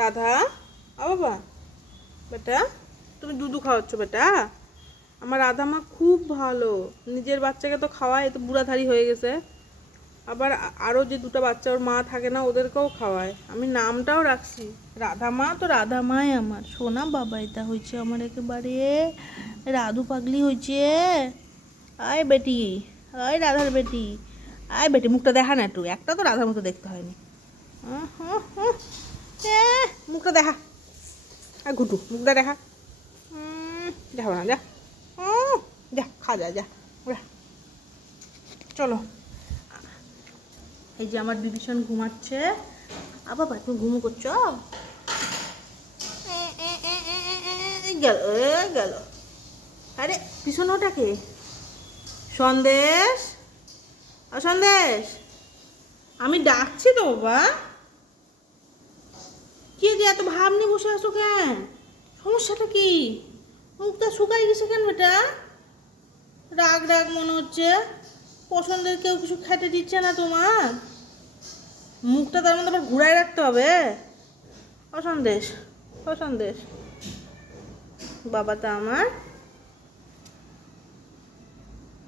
রাধা, ও বাবা, বেটা তুমি দুধু খাওয়াচ্ছ বেটা? আমার রাধা মা খুব ভালো, নিজের বাচ্চাকে তো খাওয়ায়, তো বুড়াধারী হয়ে গেছে, আবার আরও যে দুটো বাচ্চা ওর মা থাকে না ওদেরকেও খাওয়ায়। আমি নামটাও রাখছি রাধা মা, তো রাধা মাই আমার সোনা বাবা। এটা হয়েছে আমার একেবারে রাধু পাগলি হয়েছে। আয় বেটি, আয় রাধার বেটি, আয় বেটি, মুখটা দেখা না একটু, একটা তো রাধার মতো দেখতে হয়নি। মুখটা দেখা, আর ঘুটু মুখটা দেখা। যাবো না, যা, যা খা, যা যা, চলো। এই যে আমার বিভীষণ ঘুমাচ্ছে। বাবা তুমি ঘুমো করছো? গেল গেল। আরে পিছনে ওটাকে সন্দেশ, সন্দেশ, আমি ডাকছি তো বাবা। কি যে এত ভাব নিয়ে বসে আছো কেন? সমস্যাটা কি? মুখটা শুকাই গেছে কেন বেটা? রাগ রাগ মনে হচ্ছে, পছন্দের কেউ কিছু খেতে দিচ্ছে না তোমার। মুখটা তার মধ্যে আবার ঘুরাই রাখতে হবে। অসন্দেশ, অসন্দেশ, বাবাটা আমার